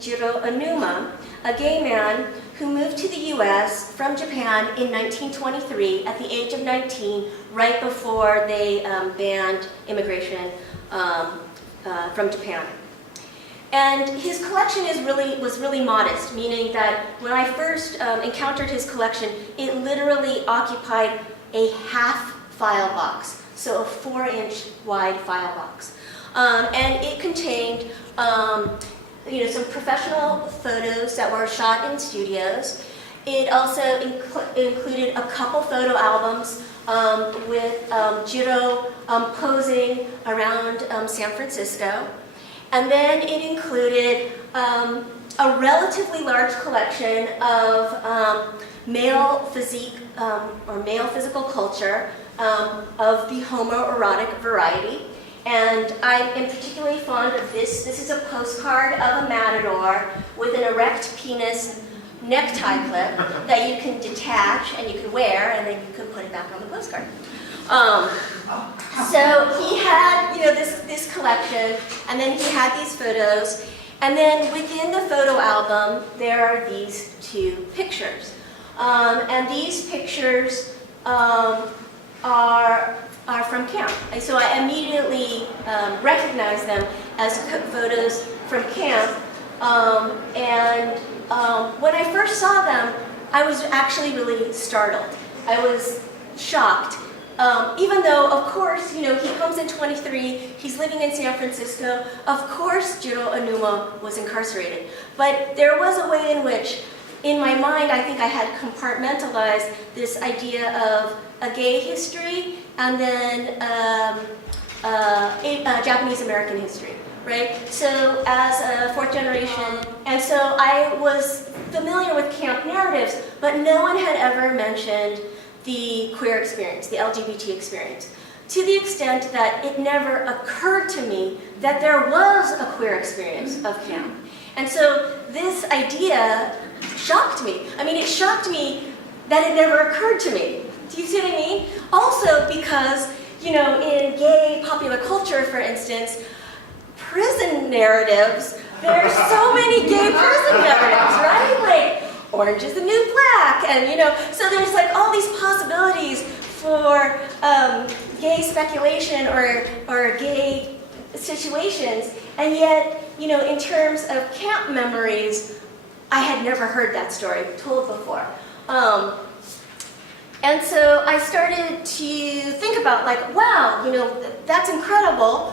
Judo Onuma, a gay man who moved to the US from Japan in 1923 at the age of 19, right before they banned immigration from Japan. And his collection was really modest, meaning that when I first encountered his collection, it literally occupied a half file box, so a 4-inch wide file box. And it contained some professional photos that were shot in studios. It also included a couple photo albums with Jiro posing around San Francisco. And then it included a relatively large collection of male physique or male physical culture of the homoerotic variety. And I am particularly fond of this. This is a postcard of a matador with an erect penis necktie clip that you can detach and you can wear, and then you can put it back on the postcard. So he had, this collection, and then he had these photos, and then within the photo album there are these two pictures, and these pictures are from camp. And so I immediately recognized them as photos from camp, and when I first saw them, I was actually really startled. I was shocked. Even though, of course, he comes in 23, he's living in San Francisco, of course Judo Onuma was incarcerated. But there was a way in which, in my mind, I think I had compartmentalized this idea of a gay history and then a Japanese-American history, right? So as a fourth generation, and so I was familiar with camp narratives, but no one had ever mentioned the queer experience, the LGBT experience, to the extent that it never occurred to me that there was a queer experience of camp. And so this idea shocked me. I mean, it shocked me that it never occurred to me. Do you see what I mean? Also because, in gay popular culture, for instance, prison narratives, there's so many gay prison narratives, right? Like, orange is the new black, and so there's like all these possibilities for gay speculation or gay situations, and yet, in terms of camp memories, I had never heard that story told before. And so I started to think about, like, wow, that's incredible.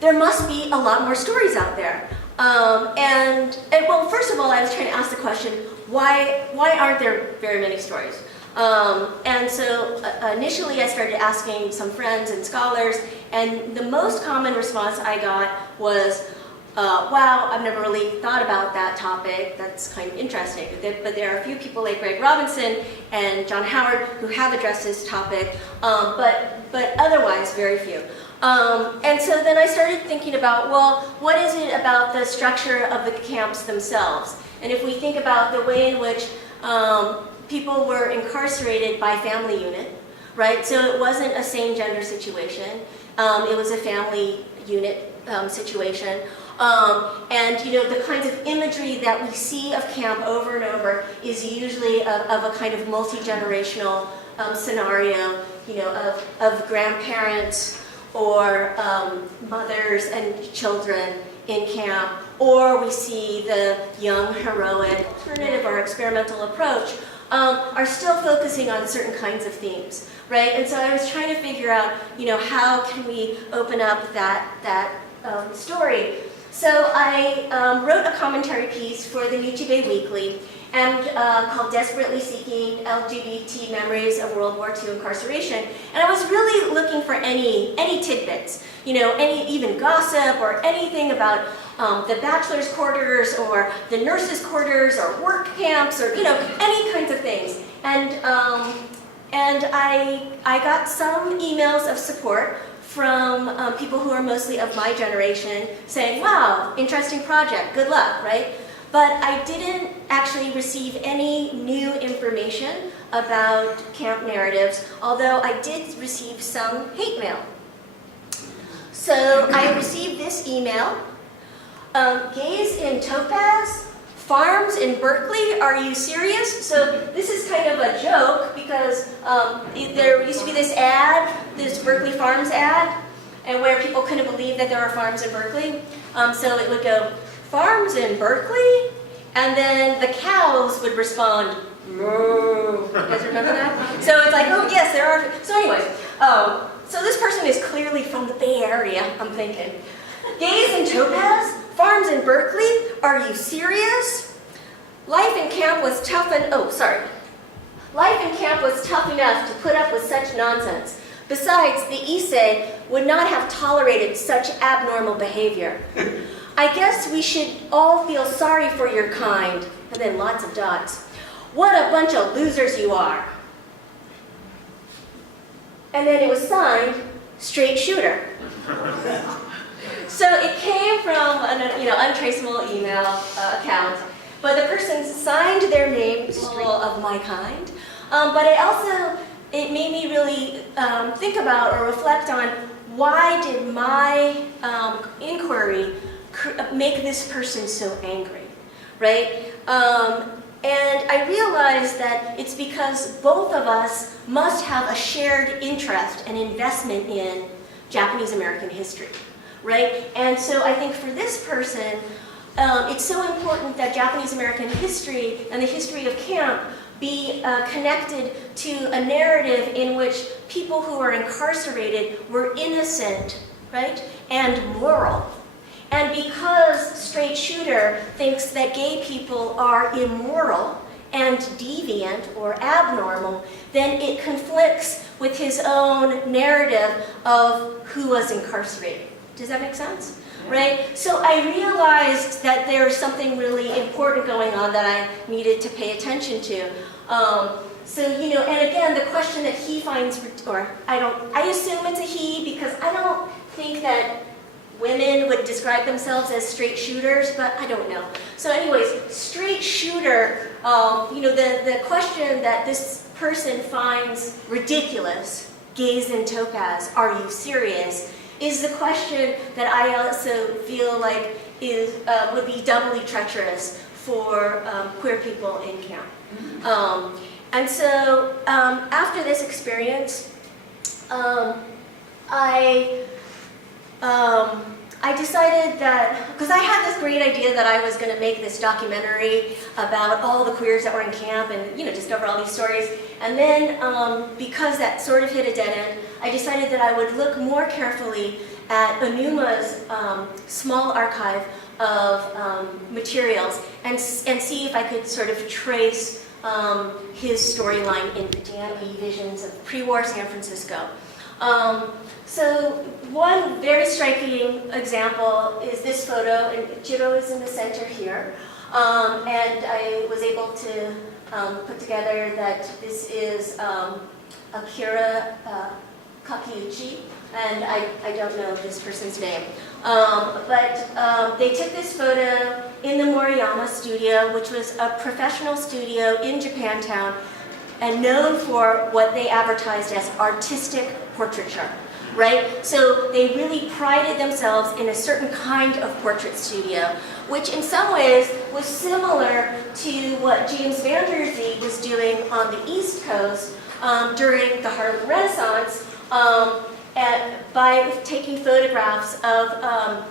There must be a lot more stories out there. And well, first of all, I was trying to ask the question, why aren't there very many stories? And so initially I started asking some friends and scholars, and the most common response I got was, wow, I've never really thought about that topic. That's kind of interesting. But there are a few people like Greg Robinson and John Howard who have addressed this topic, but otherwise very few. And so then I started thinking about, well, what is it about the structure of the camps themselves? And if we think about the way in which people were incarcerated by family unit, right? So it wasn't a same-gender situation. It was a family unit situation. And the kinds of imagery that we see of camp over and over is usually of a kind of multi-generational scenario, of grandparents or mothers and children in camp, or we see the young, heroic, alternative or experimental approach are still focusing on certain kinds of themes, right? And so I was trying to figure out, how can we open up that story. So I wrote a commentary piece for the Nichibei Weekly and called Desperately Seeking LGBT Memories of World War II Incarceration. And I was really looking for any tidbits, any even gossip or anything about the bachelor's quarters or the nurses' quarters or work camps or, any kinds of things. And I got some emails of support from people who are mostly of my generation saying, wow, interesting project, good luck, right? But I didn't actually receive any new information about camp narratives, although I did receive some hate mail. So I received this email gays in Topaz, farms in Berkeley, are you serious? So this is kind of a joke because there used to be this ad, this Berkeley Farms ad, and where people couldn't believe that there are farms in Berkeley. So it would go, farms in Berkeley? And then the cows would respond, moo. You guys remember that? So it's like, oh yes, there are. So anyways, so this person is clearly from the Bay Area, I'm thinking. Gays in Topaz? Farms in Berkeley? Are you serious? Life in camp was tough Life in camp was tough enough to put up with such nonsense. Besides, the Issei would not have tolerated such abnormal behavior. I guess we should all feel sorry for your kind. And then lots of dots. What a bunch of losers you are. And then it was signed, straight shooter. So it came from an untraceable email account, but the person signed their name, of my kind. But it made me really think about or reflect on why did my inquiry make this person so angry, right? And I realized that it's because both of us must have a shared interest and investment in Japanese American history, right? And so I think for this person, it's so important that Japanese American history and the history of camp be connected to a narrative in which people who are incarcerated were innocent, right, and moral. And because Straight Shooter thinks that gay people are immoral and deviant or abnormal, then it conflicts with his own narrative of who was incarcerated. Does that make sense? Right? So I realized that there's something really important going on that I needed to pay attention to. And again, the question that he finds, I assume it's a he because I don't think that women would describe themselves as straight shooters, but I don't know. So anyways, straight shooter, the question that this person finds ridiculous, gays in Topaz, are you serious, is the question that I also feel like would be doubly treacherous for queer people in camp. And so after this experience, I decided that, because I had this great idea that I was going to make this documentary about all the queers that were in camp and discover all these stories. And then because that sort of hit a dead end, I decided that I would look more carefully at Onuma's small archive of materials and see if I could sort of trace his storyline in the DME visions of pre-war San Francisco. So one very striking example is this photo, and Judo is in the center here. And I was able to put together that this is Akira Kakiuchi, and I don't know this person's name. But they took this photo in the Moriyama Studio, which was a professional studio in Japantown, and known for what they advertised as artistic portraiture, right? So they really prided themselves in a certain kind of portrait studio, which in some ways was similar to what James Van Der Zee was doing on the East Coast during the Harlem Renaissance by taking photographs of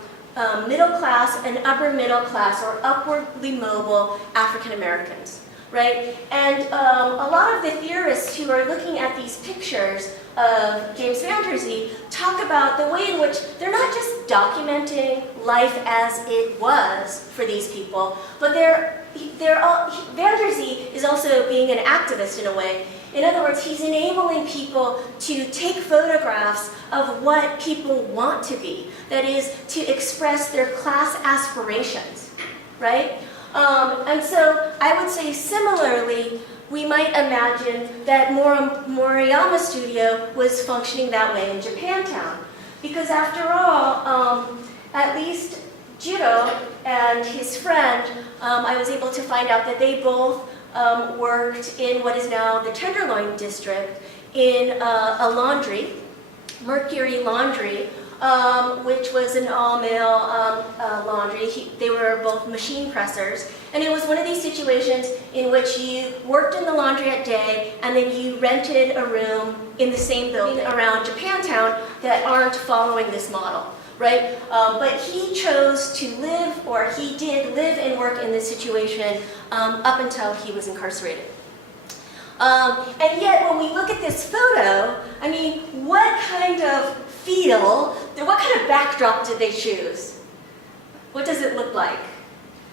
middle class and upper middle class or upwardly mobile African Americans. Right? And a lot of the theorists who are looking at these pictures of James Van Der Zee talk about the way in which they're not just documenting life as it was for these people, but Van Der Zee is also being an activist in a way. In other words, he's enabling people to take photographs of what people want to be, that is, to express their class aspirations, right? And so I would say similarly, we might imagine that Moriyama Studio was functioning that way in Japantown. Because after all, at least Judo and his friend, I was able to find out that they both worked in what is now the Tenderloin district in a laundry, Mercury Laundry, which was an all-male laundry. They were both machine pressers. And it was one of these situations in which you worked in the laundry at day and then you rented a room in the same building around Japantown that aren't following this model, right? But he chose to live, or he did live and work in this situation up until he was incarcerated. And yet, when we look at this photo, I mean, what kind of feel, what kind of backdrop did they choose? What does it look like?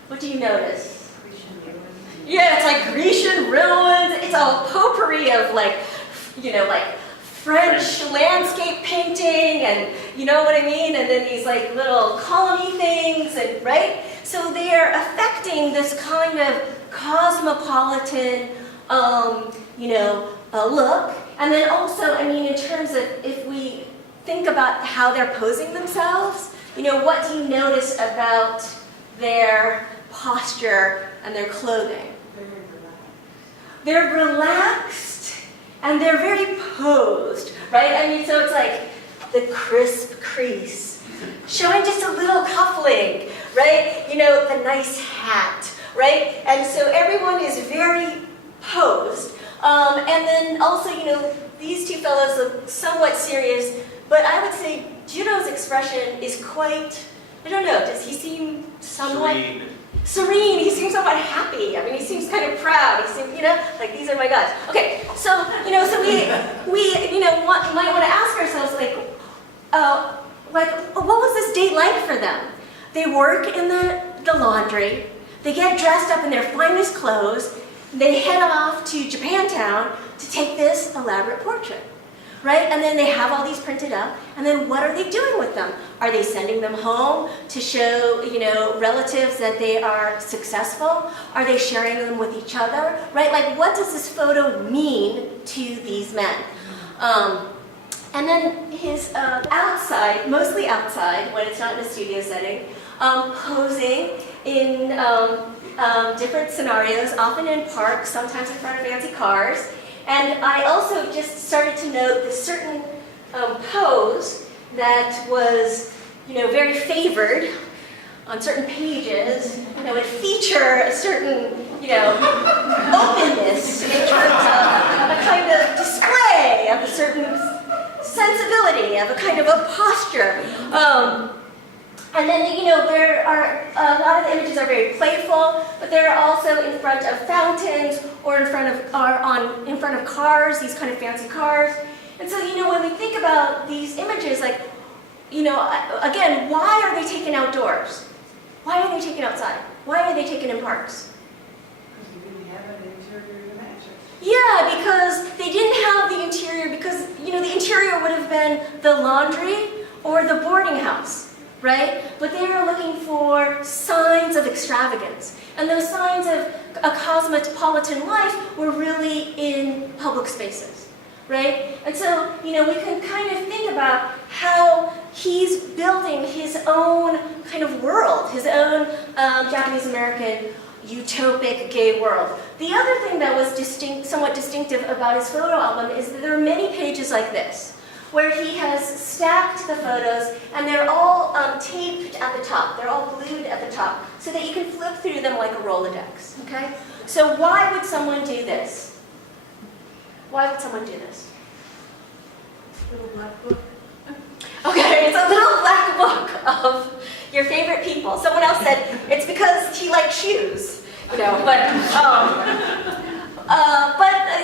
What do you notice? Grecian ruins. Yeah, it's like Grecian ruins. It's a potpourri of like, you know, like French landscape painting, and you know what I mean? And then these like little colony things, and right? So they are affecting this kind of cosmopolitan, you know, look. And then also, I mean, in terms of if we think about how they're posing themselves, you know, what do you notice about their posture and their clothing? They're relaxed and they're very posed, right? I mean, so it's like the crisp crease, showing just a little cuffling, right? You know, the nice hat, right? And so everyone is very posed. And then also, you know, these two fellows look somewhat serious, but I would say Judo's expression is quite, I don't know, does he seem somewhat Serene. Serene? He seems somewhat happy. I mean, he seems kind of proud. He seems, you know, like, these are my guys. Okay, so, you know, so we you know, might want to ask ourselves, like, what was this date like for them? They work in the laundry, they get dressed up in their finest clothes, they head off to Japantown to take this elaborate portrait, right? And then they have all these printed up, and then what are they doing with them? Are they sending them home to show, you know, relatives that they are successful? Are they sharing them with each other, right? Like, what does this photo mean to these men? And then his outside, mostly outside, when it's not in a studio setting, posing in different scenarios, often in parks, sometimes in front of fancy cars. And I also just started to note this certain pose that was, you know, very favored on certain pages. You know, it featured a certain, you know, openness in terms of a kind of display of a certain sensibility, of a kind of a posture. And then, you know, there are, a lot of the images are very playful, but they're also in front of fountains or in front of cars, these kind of fancy cars. And so, you know, when we think about these images, like, you know, again, why are they taken outdoors? Why are they taken outside? Why are they taken in parks? Because you didn't have an interior to match it. Yeah, because they didn't have the interior, because, you know, the interior would have been the laundry or the boarding house. Right? But they were looking for signs of extravagance. And those signs of a cosmopolitan life were really in public spaces, right? And so, you know, we can kind of think about how he's building his own kind of world, his own Japanese-American utopic gay world. The other thing that was somewhat distinctive about his photo album is that there are many pages like this, where he has stacked the photos, and they're all taped at the top. They're all glued at the top, so that you can flip through them like a Rolodex, okay? So why would someone do this? Why would someone do this? Little black book. Okay, it's a little black book of your favorite people. Someone else said it's because he likes shoes, you know, but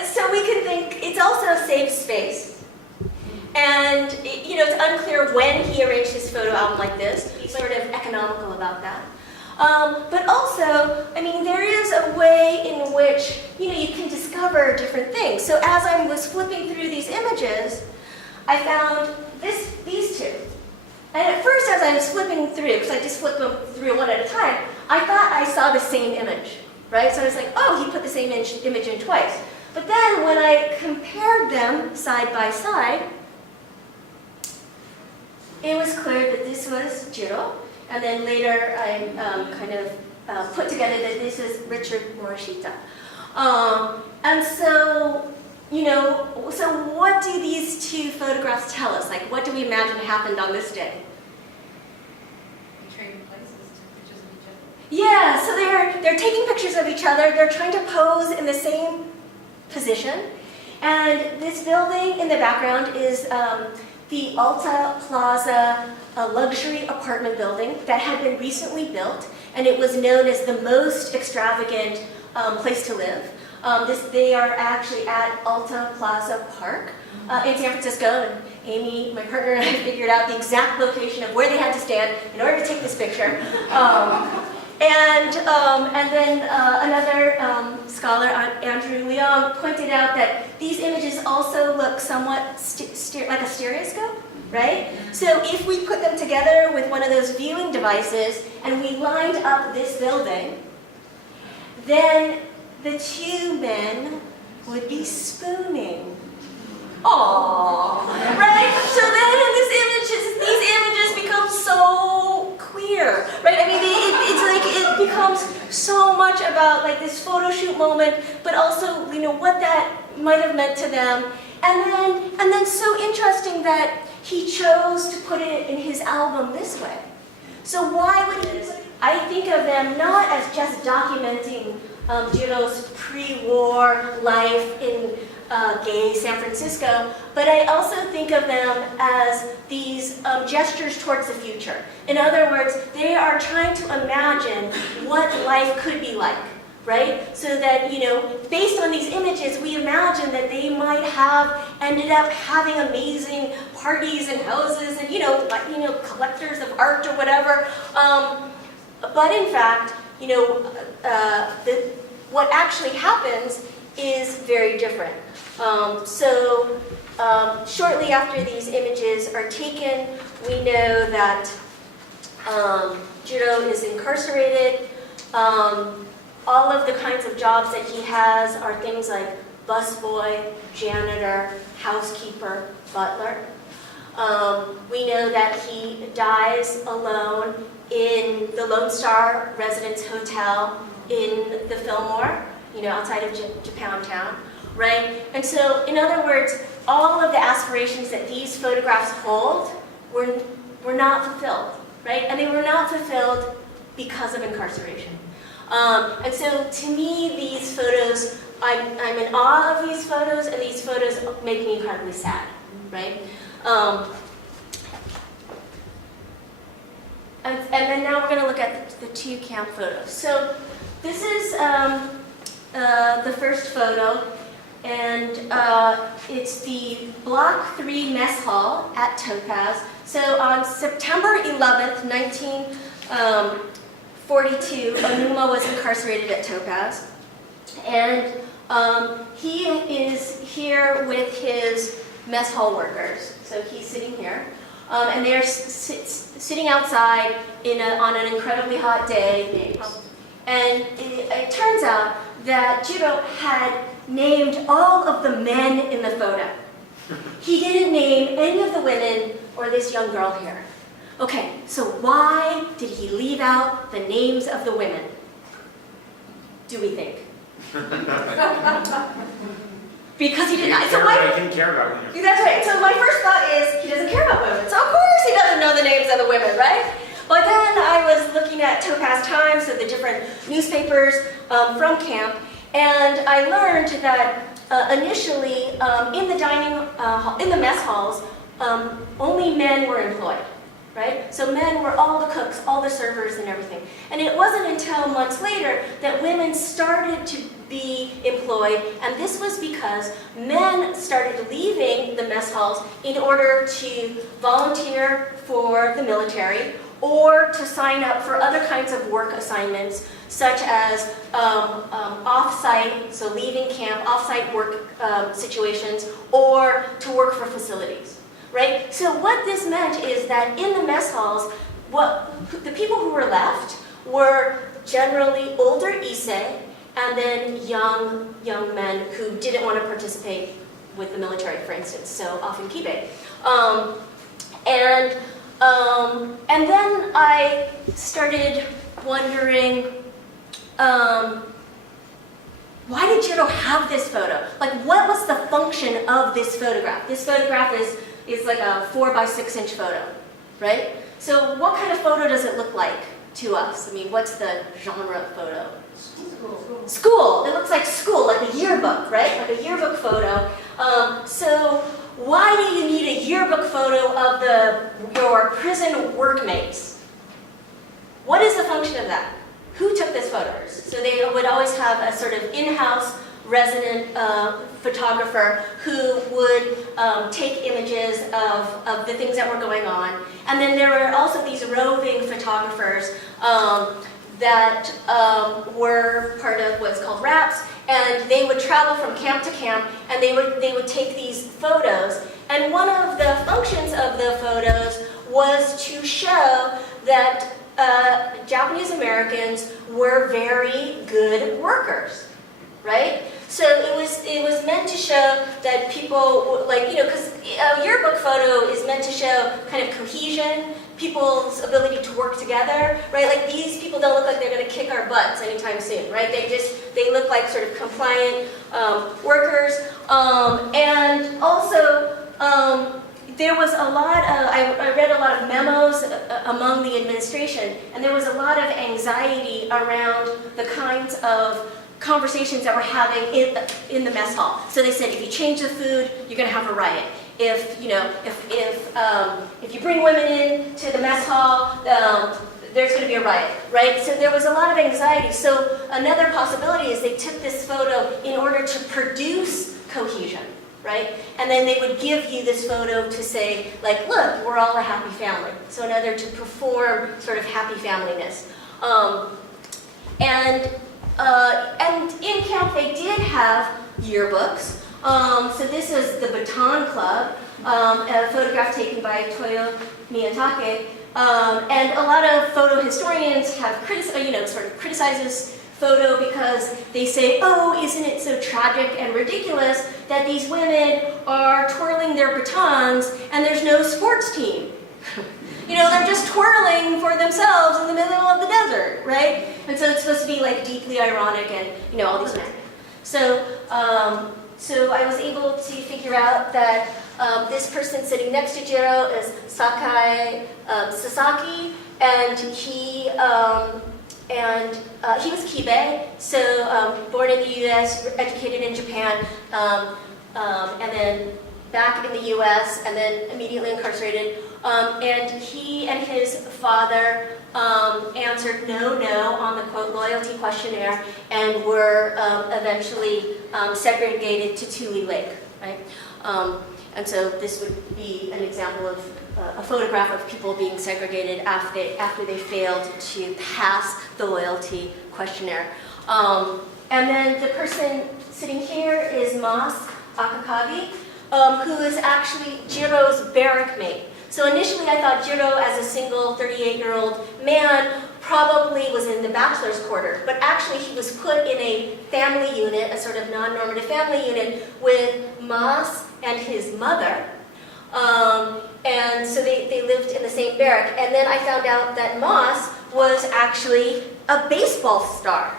so we can think it's also a safe space. And, you know, it's unclear when he arranged his photo album like this. He's sort of economical about that. But also, I mean, there is a way in which, you know, you can discover different things. So as I was flipping through these images, I found these two. And at first, as I was flipping through, because I just flipped them through one at a time, I thought I saw the same image, right? So I was like, oh, he put the same image in twice. But then when I compared them side by side, it was clear that this was Jiro, and then later I kind of put together that this is Richard Morishita. And so you know, so what do these two photographs tell us? Like, what do we imagine happened on this day? We traded places, took pictures of each other. Yeah, so they're taking pictures of each other. They're trying to pose in the same position. And this building in the background is the Alta Plaza, a luxury apartment building that had been recently built, and it was known as the most extravagant place to live. They are actually at Alta Plaza Park in San Francisco, and Amy, my partner, and I figured out the exact location of where they had to stand in order to take this picture. And then another scholar, Andrew Leong, pointed out that these images also look somewhat like a stereoscope, right? So if we put them together with one of those viewing devices and we lined up this building, then the two men would be spooning. Aww, right? So then in these images become so queer, right? I mean, it's like it becomes so much about like this photo shoot moment, but also, you know, what that might have meant to them. And then so interesting that he chose to put it in his album this way. So why would he? I think of them not as just documenting Jiro's pre-war life in gay San Francisco, but I also think of them as these gestures towards the future. In other words, they are trying to imagine what life could be like, right? So that, you know, based on these images, we imagine that they might have ended up having amazing parties and houses and, you know, like, you know, collectors of art or whatever. But in fact, you know, what actually happens is very different. Shortly after these images are taken, we know that Jiro is incarcerated. All of the kinds of jobs that he has are things like busboy, janitor, housekeeper, butler. We know that he dies alone in the Lone Star Residence Hotel in the Fillmore, you know, outside of Japantown, right? And so, in other words, all of the aspirations that these photographs hold were not fulfilled, right? And they were not fulfilled because of incarceration. And so, to me, these photos, I'm in awe of these photos, and these photos make me incredibly sad, right? And then now we're going to look at the two camp photos. So this is the first photo, and it's the Block 3 mess hall at Topaz. So on September 11th, 1942, Onuma was incarcerated at Topaz. And he is here with his mess hall workers. So he's sitting here. And they're sitting outside on an incredibly hot day. And it turns out that Jiro had named all of the men in the photo. He didn't name any of the women or this young girl here. Okay, so why did he leave out the names of the women? Do we think? Because he didn't. He didn't care about women. That's right. So my first thought is he doesn't care about women. So of course he doesn't know the names of the women, right? But then I was looking at Topaz Times, so the different newspapers from camp, and I learned that initially in the in the mess halls, only men were employed. Right? So men were all the cooks, all the servers and everything. And it wasn't until months later that women started to be employed, and this was because men started leaving the mess halls in order to volunteer for the military or to sign up for other kinds of work assignments, such as off-site, so leaving camp, off-site work situations, or to work for facilities. Right? So what this meant is that in the mess halls, the people who were left were generally older Issei and then young men who didn't want to participate with the military, for instance, so often Kibe. And then I started wondering, why did Jiro have this photo? Like, what was the function of this photograph? This photograph is like a 4 by 6 inch photo, right? So what kind of photo does it look like to us? I mean, what's the genre of photo? School. It looks like school, like a yearbook, right? Like a yearbook photo. So why do you need a yearbook photo of your prison workmates? What is the function of that? Who took this photo? So they would always have a sort of in-house resident photographer who would take images of the things that were going on. And then there were also these roving photographers that were part of what's called RAPs, and they would travel from camp to camp, and they would take these photos. And one of the functions of the photos was to show that Japanese Americans were very good workers, right? So it was meant to show that people, like, you know, because a yearbook photo is meant to show kind of cohesion, people's ability to work together, right? Like, these people don't look like they're going to kick our butts anytime soon, right? They look like sort of compliant workers. And also, there was a lot of, I read a lot of memos among the administration, and there was a lot of anxiety around the kinds of conversations that we're having in the mess hall. So they said, if you change the food, you're going to have a riot. If you bring women in to the mess hall, there's going to be a riot, right? So there was a lot of anxiety. So another possibility is they took this photo in order to produce cohesion, right? And then they would give you this photo to say, like, look, we're all a happy family. So in order to perform sort of happy familyness. And in camp they did have yearbooks. So this is the Baton Club, a photograph taken by Toyo Miyatake. And a lot of photo historians have sort of criticized this photo because they say, oh, isn't it so tragic and ridiculous that these women are twirling their batons and there's no sports team? You know, they're just twirling for themselves in the middle of the desert, right? And so it's supposed to be like deeply ironic and, you know, all these men. So, so I was able to figure out that this person sitting next to Jiro is Sakai Sasaki, and he was Kibe, so born in the U.S., educated in Japan, and then back in the U.S., and then immediately incarcerated. And he and his father answered no on the, quote, loyalty questionnaire, and were eventually segregated to Tule Lake, right? And so this would be an example of a photograph of people being segregated after they failed to pass the loyalty questionnaire. And then the person sitting here is Mas Akakagi, who is actually Jiro's barrack mate. So initially I thought Jiro, as a single 38-year-old man, probably was in the bachelor's quarter, but actually he was put in a family unit, a sort of non-normative family unit, with Mas and his mother. And so they lived in the same barrack. And then I found out that Mas was actually a baseball star.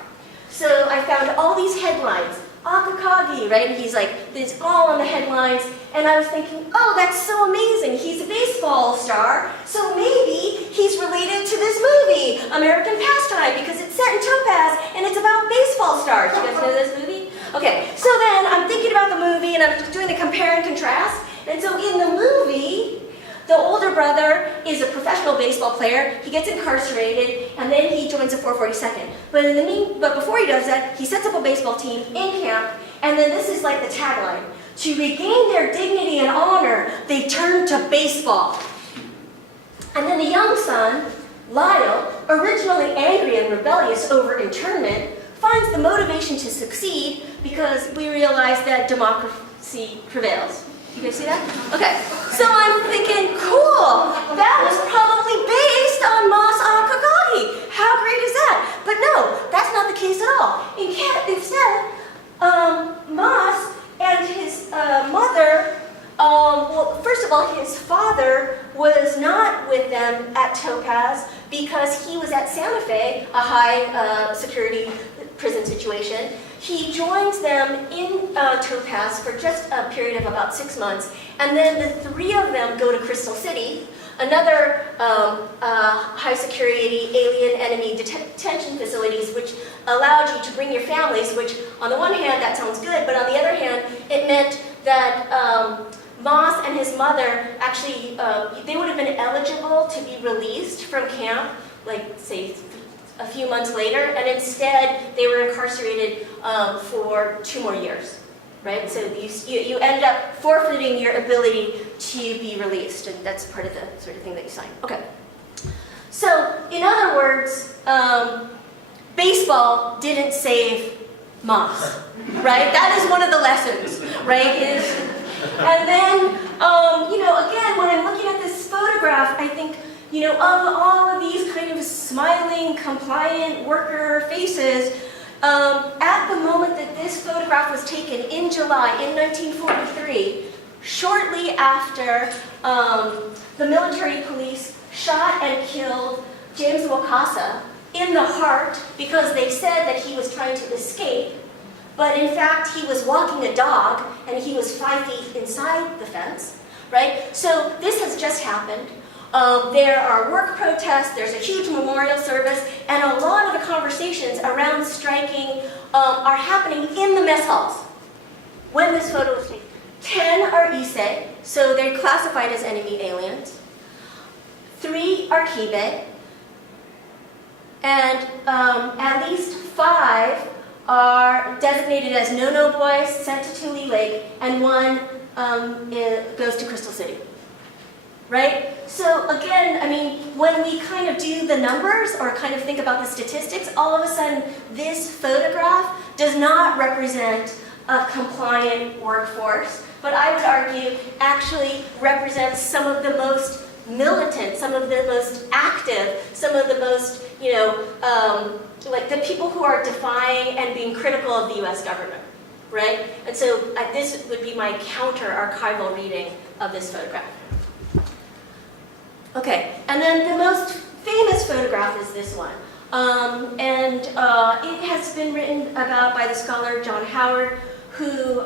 So I found all these headlines, Akakagi, right? And he's like, it's all on the headlines. And I was thinking, oh, that's so amazing. He's a baseball star, so maybe he's related to this movie, American Pastime, because it's set in Topaz and it's about baseball stars. You guys know this movie? Okay, so then I'm thinking about the movie and I'm doing the compare and contrast. And so in the movie, the older brother is a professional baseball player. He gets incarcerated, and then he joins the 442nd. But before he does that, he sets up a baseball team in camp, and then this is like the tagline. To regain their dignity and honor, they turn to baseball. And then the young son, Lyle, originally angry and rebellious over internment, finds the motivation to succeed because we realize that democracy prevails. You guys see that? Okay, so I'm thinking, cool, that was probably based on Mas Akakagi. How great is that? But no, that's not the case at all. Instead, Mas and his mother, well, first of all, his father was not with them at Topaz because he was at Santa Fe, a high security prison situation. He joins them in Topaz for just a period of about 6 months, and then the 3 of them go to Crystal City, another high security alien enemy detention facilities, which allowed you to bring your families, which on the one hand that sounds good, but on the other hand it meant that Moss and his mother actually, they would have been eligible to be released from camp, like say a few months later, and instead they were incarcerated for 2 more years. Right? So you end up forfeiting your ability to be released, and that's part of the sort of thing that you sign. Okay. So, in other words, baseball didn't save Moss, right? That is one of the lessons, right? And then, again, when I'm looking at this photograph, I think, of all of these kind of smiling, compliant worker faces, at the moment that this photograph was taken in July in 1943, shortly after the military police shot and killed James Wakasa in the heart because they said that he was trying to escape, but in fact he was walking a dog and he was 5 feet inside the fence, right? So this has just happened. There are work protests, there's a huge memorial service, and a lot of the conversations around striking are happening in the mess halls when this photo was taken. 10 are Issei, so they're classified as enemy aliens. 3 are Kibe, and at least 5 are designated as no-no boys, sent to Tule Lake, and 1 goes to Crystal City. Right? So again, I mean, when we kind of do the numbers or kind of think about the statistics, all of a sudden this photograph does not represent a compliant workforce, but I would argue actually represents some of the most militant, some of the most active, some of the most, like the people who are defying and being critical of the US government, right? And so this would be my counter-archival reading of this photograph. Okay, and then the most famous photograph is this one. It has been written about by the scholar John Howard, who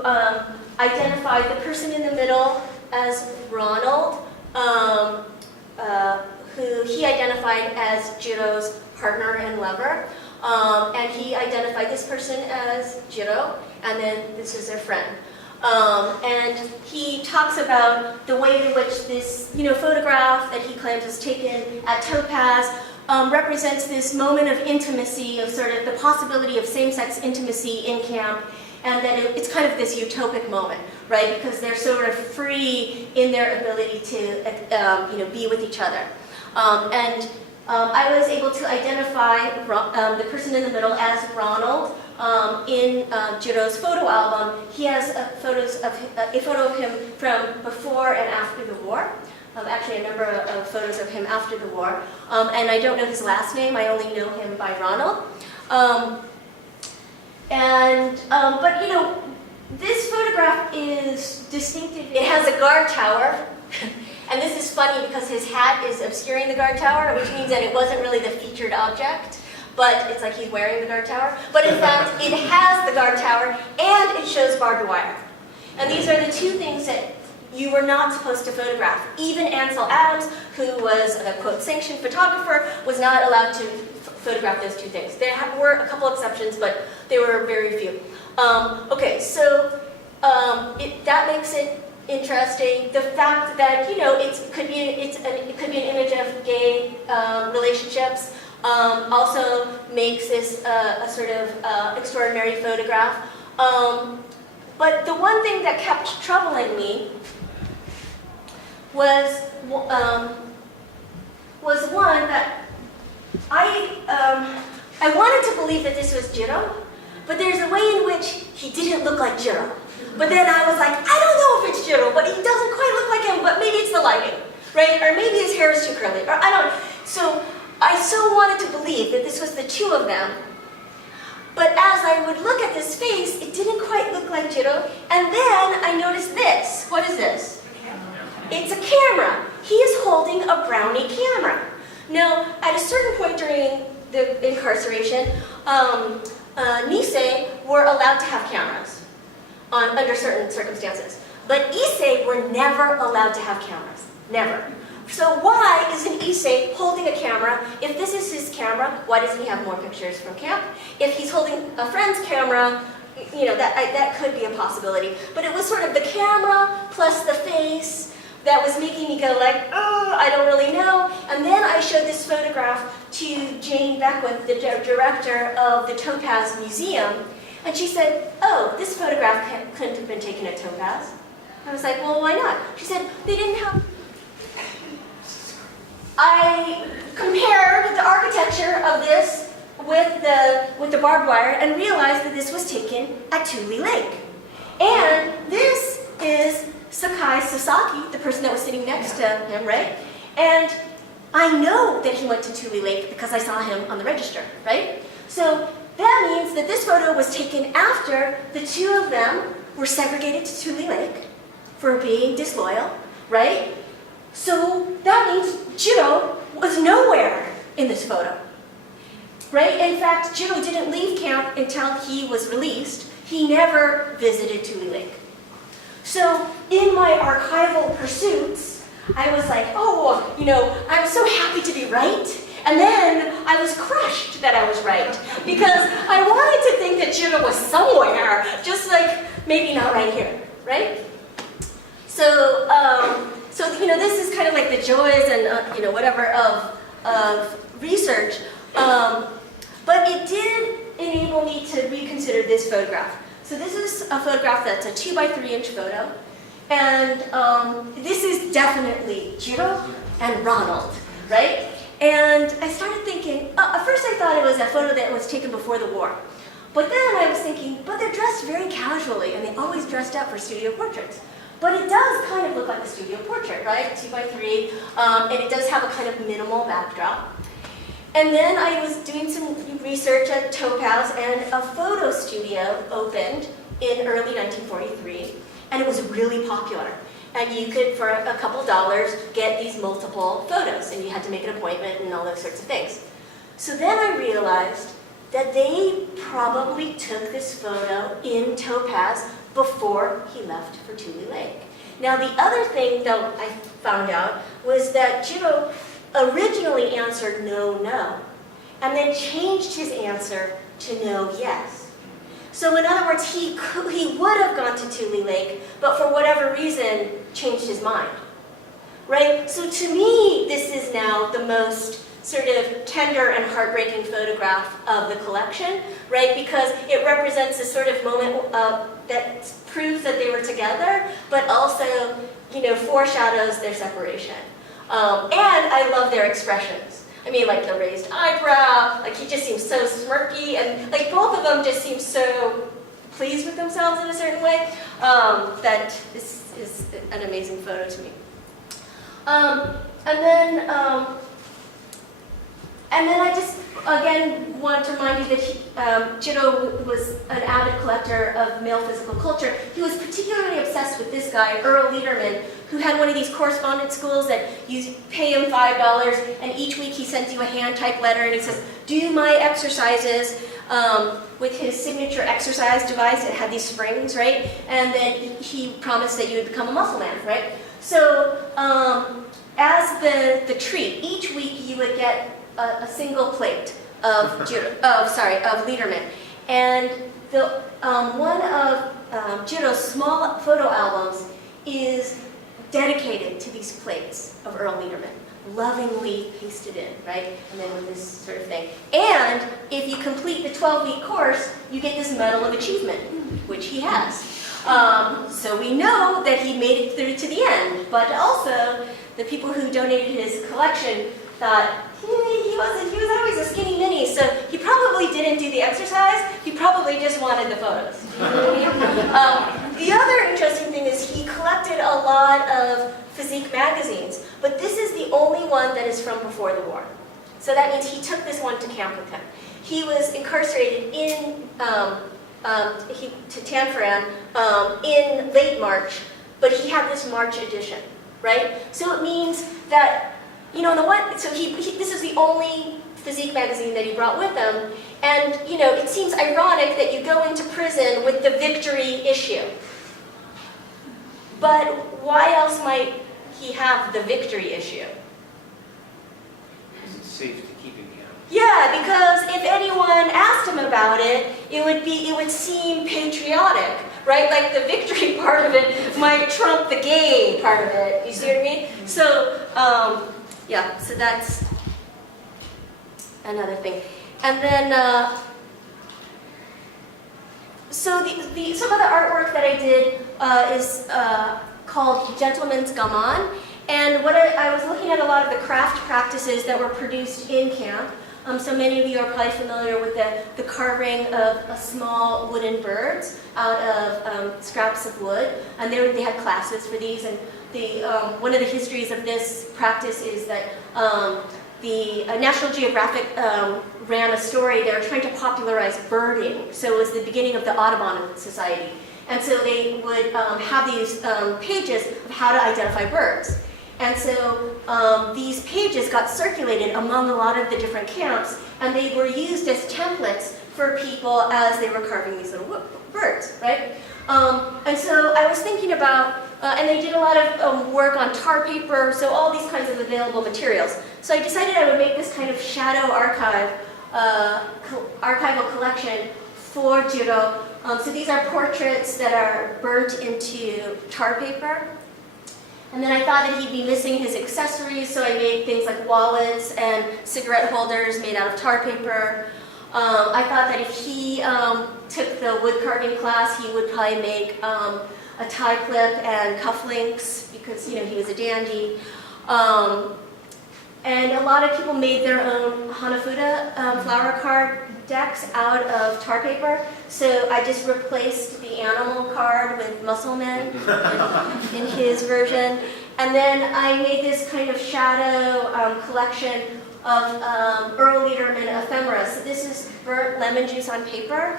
identified the person in the middle as Ronald, who he identified as Jiro's partner and lover. And he identified this person as Jiro, and then this is their friend. And he talks about the way in which this, photograph that he claims is taken at Topaz represents this moment of intimacy, of sort of the possibility of same-sex intimacy in camp, and that it's kind of this utopic moment, right? Because they're sort of free in their ability to, be with each other. I was able to identify the person in the middle as Ronald. In Jiro's photo album, he has a photo of him from before and after the war. Actually, a number of photos of him after the war. And I don't know his last name, I only know him by Ronald. But this photograph is distinctive. It has a guard tower. And this is funny because his hat is obscuring the guard tower, which means that it wasn't really the featured object. But it's like he's wearing the guard tower. But in fact, it has the guard tower, and it shows barbed wire. And these are the 2 things that you were not supposed to photograph. Even Ansel Adams, who was a, quote, sanctioned photographer, was not allowed to photograph those 2 things. There were a couple exceptions, but they were very few. Okay, so that makes it interesting. The fact that, it could be an image of gay relationships. Also makes this a sort of extraordinary photograph. But the one thing that kept troubling me was one that I wanted to believe that this was Jiro, but there's a way in which he didn't look like Jiro. But then I was like, I don't know if it's Jiro, but he doesn't quite look like him, but maybe it's the lighting, right? Or maybe his hair is too curly, or I don't know. So I so wanted to believe that this was the 2 of them, but as I would look at this face, it didn't quite look like Jiro, and then I noticed this. What is this? It's a camera. He is holding a brownie camera. Now, at a certain point during the incarceration, Issei were allowed to have cameras under certain circumstances. But Issei were never allowed to have cameras. Never. So why isn't Issei holding a camera? If this is his camera, why doesn't he have more pictures from camp? If he's holding a friend's camera, you know, that could be a possibility. But it was sort of the camera plus the face that was making me go like, oh, I don't really know. And then I showed this photograph to Jane Beckwith, the director of the Topaz Museum, and she said, oh, this photograph couldn't have been taken at Topaz. I was like, well, why not? She said, they didn't have... I compared the architecture of this with the barbed wire and realized that this was taken at Tule Lake. And this is Sakai Sasaki, the person that was sitting next to him, right? And I know that he went to Tule Lake because I saw him on the register, right? So that means that this photo was taken after the two of them were segregated to Tule Lake for being disloyal, right? So that means Judo was nowhere in this photo, right? In fact, Judo didn't leave camp until he was released. He never visited Tule Lake. So in my archival pursuits, I was like, oh, you know, I'm so happy to be right. And then I was crushed that I was right because I wanted to think that Judo was somewhere, just like maybe not right here, right? So, you know, this is kind of like the joys and, you know, whatever of research. But it did enable me to reconsider this photograph. So this is a photograph that's a 2x3-inch photo. And this is definitely Judo and Ronald, right? And I started thinking, at first I thought it was a photo that was taken before the war. But then I was thinking, but they're dressed very casually, and they always dressed up for studio portraits. But it does kind of look like a studio portrait, right? 2x3, and it does have a kind of minimal backdrop. And then I was doing some research at Topaz, and a photo studio opened in early 1943, and it was really popular. And you could, for a couple dollars, get these multiple photos, and you had to make an appointment and all those sorts of things. So then I realized that they probably took this photo in Topaz before he left for Tule Lake. Now the other thing that I found out was that Judo originally answered no, no, and then changed his answer to no, yes. So in other words, he would have gone to Tule Lake, but for whatever reason, changed his mind, right? So to me, this is now the most sort of tender and heartbreaking photograph of the collection, right? Because it represents a sort of moment that proves that they were together, but also, you know, foreshadows their separation. And I love their expressions. I mean, like the raised eyebrow, like he just seems so smirky, and like both of them just seem so pleased with themselves in a certain way, that this is an amazing photo to me. And then I just, again, want to remind you that Judo was an avid collector of male physical culture. He was particularly obsessed with this guy, Earl Lederman, who had one of these correspondence schools that you pay him $5, and each week he sends you a hand-typed letter, and he says, do my exercises with his signature exercise device. It had these springs, right? And then he promised that you would become a muscle man, right? So as the treat, each week you would get a single plate of Lederman, and the one of Judo's small photo albums is dedicated to these plates of Earl Lederman, lovingly pasted in, right? And then with this sort of thing. And if you complete the 12-week course, you get this Medal of Achievement, which he has. So we know that he made it through to the end, but also the people who donated his collection thought, he was always a skinny mini, so he probably didn't do the exercise, he probably just wanted the photos. The other interesting thing is he collected a lot of Physique magazines, but this is the only one that is from before the war. So that means he took this one to camp with him. He was incarcerated in to Tanforan in late March, but he had this March edition, right? So it means that, you know, this is the only Physique magazine that he brought with him. And, you know, it seems ironic that you go into prison with the victory issue. But why else might he have the victory issue? Because it's safe to keep him here. Yeah, because if anyone asked him about it, it would seem patriotic, right? Like the victory part of it might trump the gay part of it. You see what I mean? So, yeah, so that's another thing. And then, so some of the artwork that I did is called Gentleman's Gaman. And what I was looking at a lot of the craft practices that were produced in camp. So many of you are probably familiar with the carving of small wooden birds out of scraps of wood. And they had classes for these. And one of the histories of this practice is that the National Geographic ran a story. They were trying to popularize birding. So it was the beginning of the Audubon Society. And so they would have these pages of how to identify birds. And so these pages got circulated among a lot of the different camps, and they were used as templates for people as they were carving these little birds, right? And so I was thinking about, and they did a lot of work on tar paper, so all these kinds of available materials. So I decided I would make this kind of shadow archival collection for Jiro. So these are portraits that are burnt into tar paper. And then I thought that he'd be missing his accessories, so I made things like wallets and cigarette holders made out of tar paper. I thought that if he took the wood carving class, he would probably make a tie clip and cufflinks because, you know, he was a dandy. And a lot of people made their own Hanafuda flower card decks out of tar paper. So I just replaced the animal card with Muscle Man in his version. And then I made this kind of shadow collection of Earl Lederman ephemera. So this is burnt lemon juice on paper,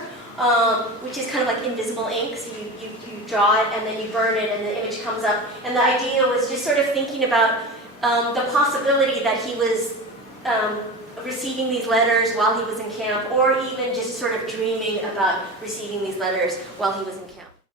which is kind of like invisible ink. So you draw it and then you burn it and the image comes up. And the idea was just sort of thinking about the possibility that he was receiving these letters while he was in camp, or even just sort of dreaming about receiving these letters while he was in camp.